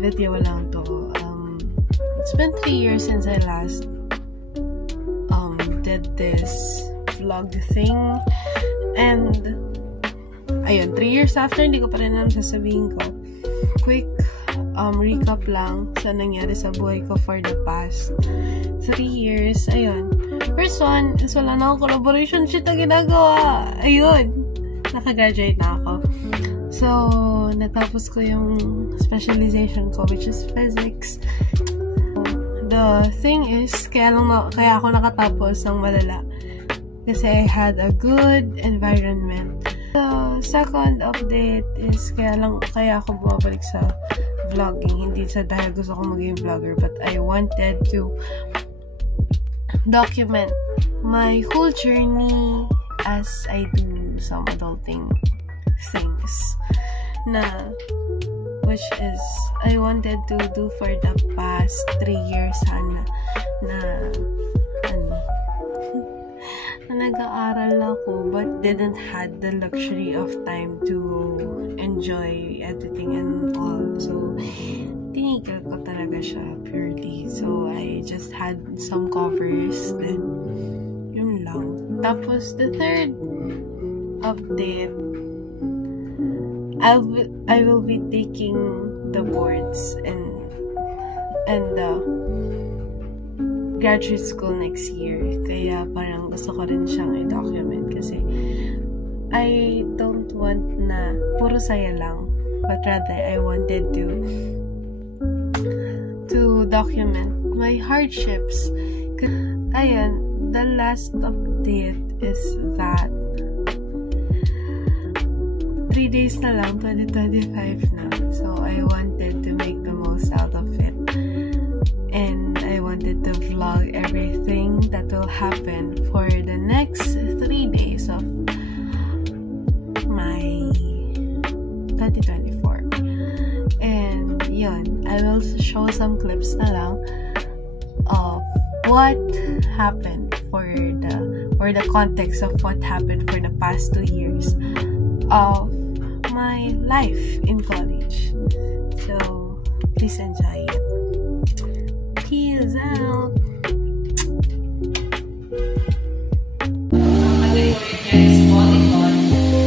video lang to. It's been 3 years since I last did this vlog thing. And ayun, 3 years after, hindi ko pa rin alam sasabihin ko. Quick recap lang sa nangyari sa buhay ko for the past 3 years. Ayun. First one is wala na akong collaboration shit na ginagawa. Ayun. Nakagraduate na ako. So, natapos ko yung specialization ko, which is physics. The thing is, kaya ako nakatapos ng malala. Kasi I had a good environment. The second update is kaya ako bumabalik sa vlogging. Hindi sa dahil gusto ko maging vlogger, but I wanted to document my whole journey as I do some adulting things. Which is, I wanted to do for the past 3 years na nag-aaral ako but didn't had the luxury of time to enjoy editing and all. So, tinigil ko talaga siya purely. So, I just had some covers, then yun lang. Tapos, the third update, I will be taking the boards and the graduate school next year. Kaya parang gusto ko rin siyang i-document kasi I don't want na puro saya lang, but rather I wanted to document my hardships. Ayan, the last update is that 3 days na lang, 2025 na. So, I wanted to make the most out of it. And I wanted to vlog everything that will happen for the next 3 days of my 2024. And yun, I will show some clips na lang of what happened for the context of what happened for the past 2 years of my life in college. So, please enjoy it. Peace out! Magaling ko rin yan is volleyball.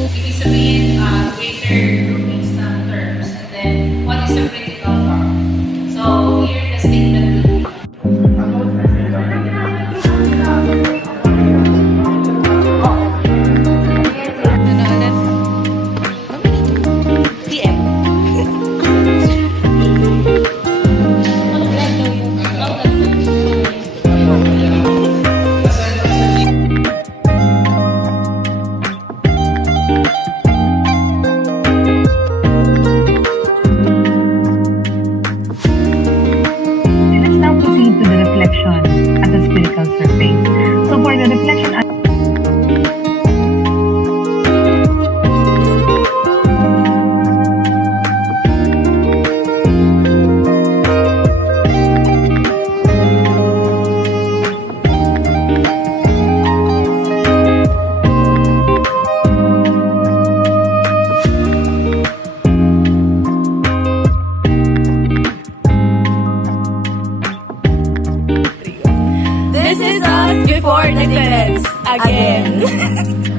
Ibig sabihin, greater groupings ng terms. And then, what is the critical form? So, here the statement will be. At the spherical surface. So for the reflection This is us before the defense again.